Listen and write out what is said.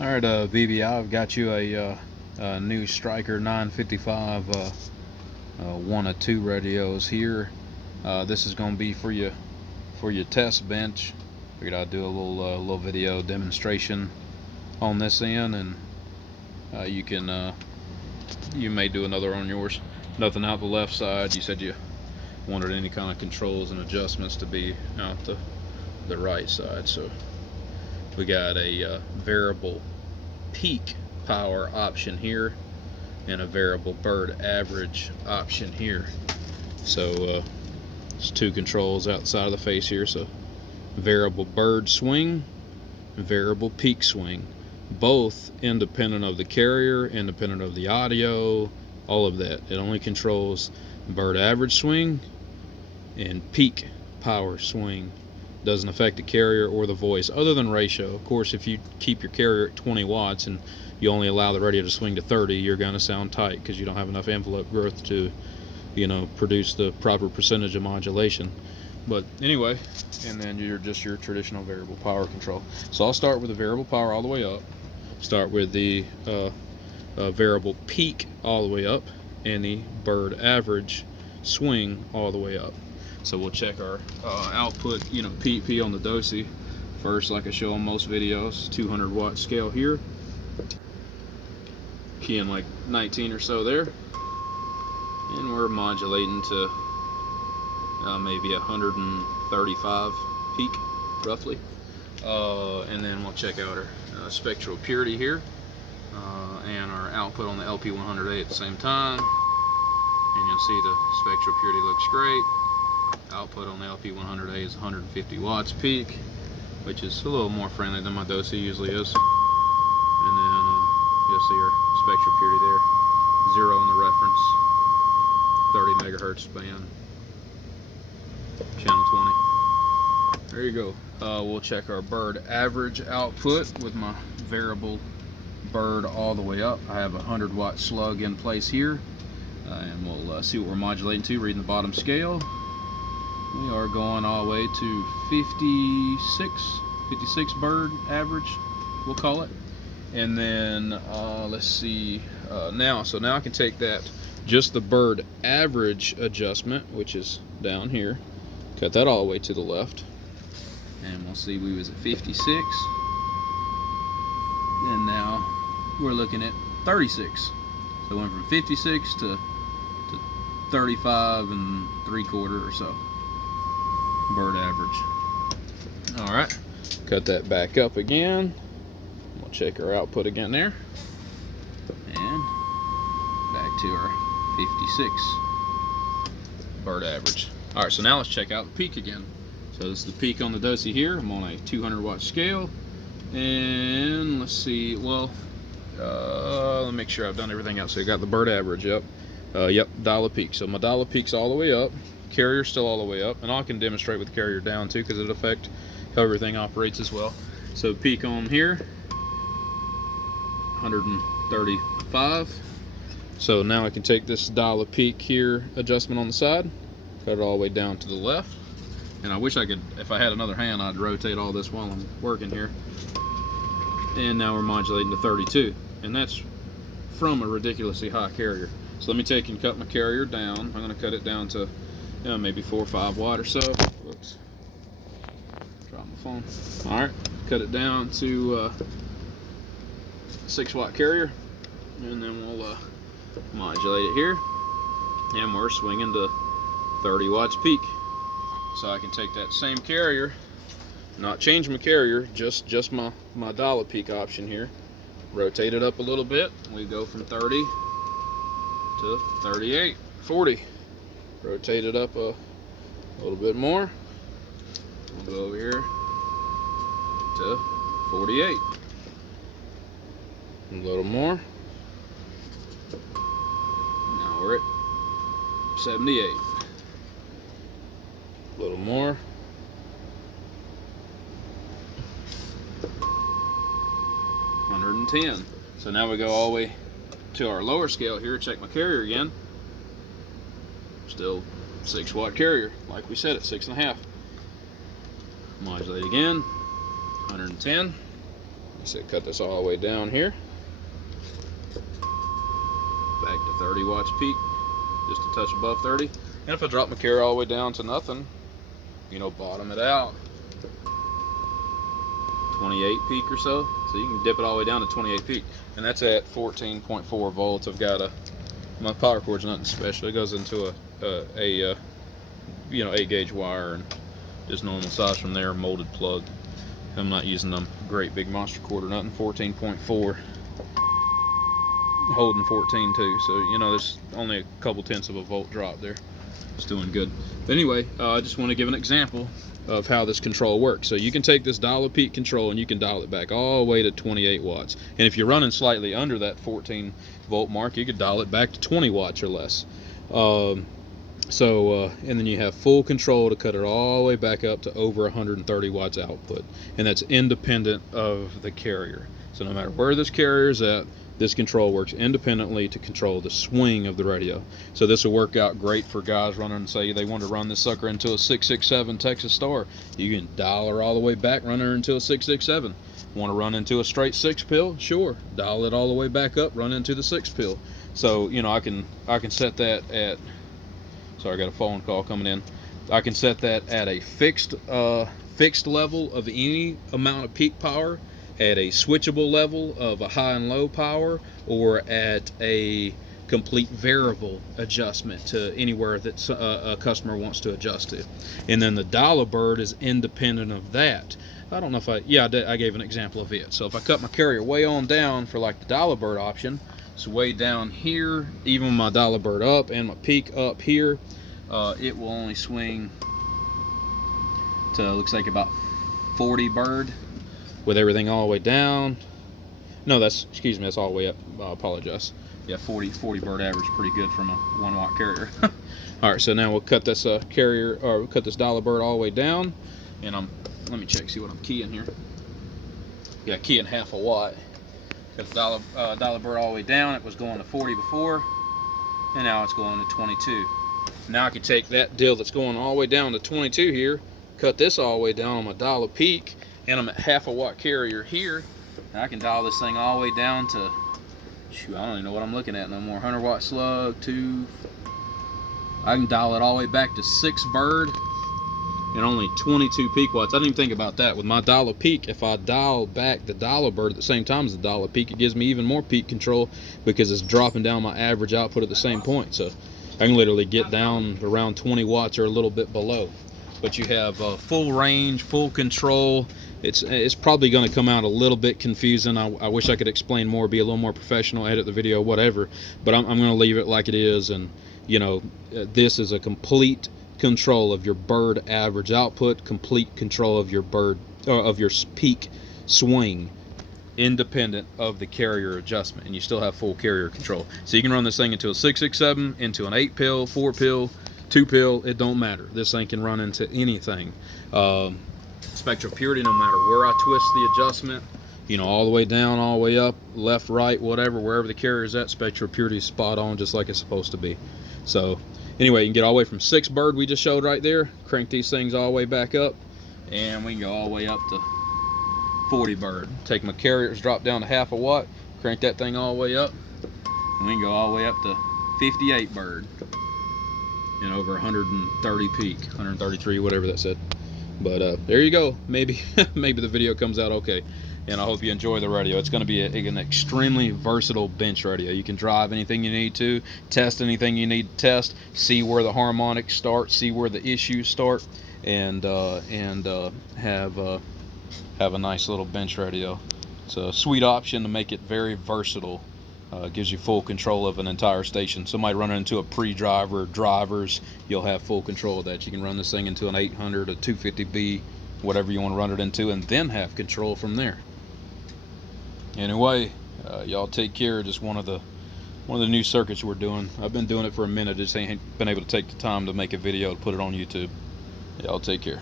Alright, BBI, I've got you a new Stryker 955 1 of 2 radios here. This is going to be for your test bench. Figured I'd do a little video demonstration on this end, and you may do another on yours. Nothing out the left side. You said you wanted any kind of controls and adjustments to be out the right side. So we got a variable peak power option here and a variable bird average option here. So it's 2 controls outside of the face here. So variable bird swing, variable peak swing, both independent of the carrier, independent of the audio, all of that. It only controls bird average swing and peak power swing. Doesn't affect the carrier or the voice, other than ratio. Of course, if you keep your carrier at 20 watts and you only allow the radio to swing to 30, you're going to sound tight because you don't have enough envelope growth to, produce the proper percentage of modulation. But anyway, and then you're just your traditional variable power control. So I'll start with the variable power all the way up, start with the variable peak all the way up, and the bird average swing all the way up. So we'll check our output, PP on the DOSI first, like I show on most videos. 200 watt scale here. Keying like 19 or so there, and we're modulating to maybe 135 peak, roughly. And then we'll check out our spectral purity here, and our output on the LP100A at the same time. And you'll see the spectral purity looks great. Output on the LP100A is 150 watts peak, which is a little more friendly than my DOSI usually is. And then you'll see our spectral purity there, 0 on the reference, 30 megahertz band, channel 20. There you go. We'll check our bird average output with my variable bird all the way up. I have a 100 watt slug in place here, and we'll see what we're modulating to, reading the bottom scale. We are going all the way to 56 bird average, we'll call it. And then let's see, now I can take that, just the bird average adjustment, which is down here, cut that all the way to the left, and we'll see we was at 56, and now we're looking at 36. So it went from 56 to 35 and 3/4 or so bird average. All right, cut that back up again. We'll check our output again there, and back to our 56 bird average. All right, so now let's check out the peak again. So this is the peak on the DOSI here. I'm on a 200 watt scale, and let's see. Well, let me make sure I've done everything else. So you got the bird average up. Yep, dial of peak. So my dial of peak's all the way up. Carrier still all the way up, and I can demonstrate with the carrier down too, because it'll affect how everything operates as well. So peak on here, 135. So now I can take this dial of peak here adjustment on the side, cut it all the way down to the left, and I wish I could, if I had another hand, I'd rotate all this while I'm working here. And now we're modulating to 32, and that's from a ridiculously high carrier. So let me take and cut my carrier down. I'm going to cut it down to maybe 4 or 5 watt or so. Whoops, drop my phone. All right, cut it down to 6 watt carrier, and then we'll modulate it here, and we're swinging to 30 watts peak. So I can take that same carrier, not change my carrier, just my dial peak option here, rotate it up a little bit. We go from 30 to 38, 40. Rotate it up a little bit more. We'll go over here to 48. A little more. Now we're at 78. A little more. $110. So now we go all the way to our lower scale here. Check my carrier again. Still 6 watt carrier, like we said, at 6.5. Modulate again, 110. So cut this all the way down here. Back to 30 watts peak, just a touch above 30. And if I drop my carrier all the way down to nothing, you know, bottom it out, 28 peak or so. So you can dip it all the way down to 28 peak, and that's at 14.4 volts. I've got my power cord's nothing special. It goes into a you know, 8-gauge wire and just normal size from there, molded plug. I'm not using them great big monster cord or nothing. 14.4, holding 14 too. So you know, there's only a couple tenths of a volt drop there. It's doing good. But anyway, I just want to give an example of how this control works. So you can take this dial of peak control and you can dial it back all the way to 28 watts. And if you're running slightly under that 14 volt mark, you could dial it back to 20 watts or less. And then you have full control to cut it all the way back up to over 130 watts output. And that's independent of the carrier. So no matter where this carrier is at, this control works independently to control the swing of the radio. So this will work out great for guys running, say they want to run this sucker into a 667 Texas Star. You can dial her all the way back, run her into a 667. Want to run into a straight 6-pill? Sure. Dial it all the way back up, run into the 6-pill. So, you know, I can set that at, sorry, I got a phone call coming in. I can set that at a fixed level of any amount of peak power, at a switchable level of a high and low power, or at a complete variable adjustment to anywhere that a customer wants to adjust to. And then the dollar bird is independent of that. I don't know if I gave an example of it. So if I cut my carrier way on down for like the dollar bird option, it's way down here, even with my dollar bird up and my peak up here, it will only swing to, looks like about 40 bird with everything all the way down. No, that's, excuse me, that's all the way up. I apologize. Yeah, 40 bird average, pretty good from a 1-watt carrier. All right, so now we'll cut this carrier, or we'll cut this dollar bird all the way down, and let me check, see what I'm keying here. Yeah, keying 1/2 watt. Cut the dollar bird all the way down. It was going to 40 before, and now it's going to 22. Now I can take that deal that's going all the way down to 22 here, cut this all the way down on my dollar peak, and I'm at 1/2 watt carrier here, and I can dial this thing all the way down to, shoot, I don't even know what I'm looking at no more. 100 watt slug, 2. I can dial it all the way back to 6 bird and only 22 peak watts. I didn't even think about that. With my dollar peak, if I dial back the dollar bird at the same time as the dollar peak, it gives me even more peak control because it's dropping down my average output at the same point. So I can literally get down around 20 watts or a little bit below. But you have full range, full control. It's probably going to come out a little bit confusing. I wish I could explain more, be a little more professional, edit the video, whatever. But I'm going to leave it like it is. And you know, this is a complete control of your bird average output, complete control of your bird of your peak swing, independent of the carrier adjustment, and you still have full carrier control. So you can run this thing into a 667, into an 8-pill, 4-pill, 2-pill. It don't matter. This thing can run into anything. Spectral purity, no matter where I twist the adjustment, you know, all the way down, all the way up, left, right, whatever, wherever the carrier is at, spectral purity is spot on, just like it's supposed to be. So anyway, you can get all the way from 6 bird we just showed right there, crank these things all the way back up, and we can go all the way up to 40 bird. Take my carriers, drop down to 1/2 watt, crank that thing all the way up, and we can go all the way up to 58 bird and over 130 peak, 133, whatever that said. But there you go. Maybe the video comes out okay, and I hope you enjoy the radio. It's going to be an extremely versatile bench radio. You can drive anything you need to, test anything you need to test, see where the harmonics start, see where the issues start, and have a nice little bench radio. It's a sweet option to make it very versatile. Gives you full control of an entire station. Somebody running into a pre-driver, drivers, you'll have full control of that. You can run this thing into an 800, a 250B, whatever you want to run it into, and then have control from there. Anyway, y'all take care. Just one of the new circuits we're doing. I've been doing it for a minute. Just ain't been able to take the time to make a video to put it on YouTube. Y'all take care.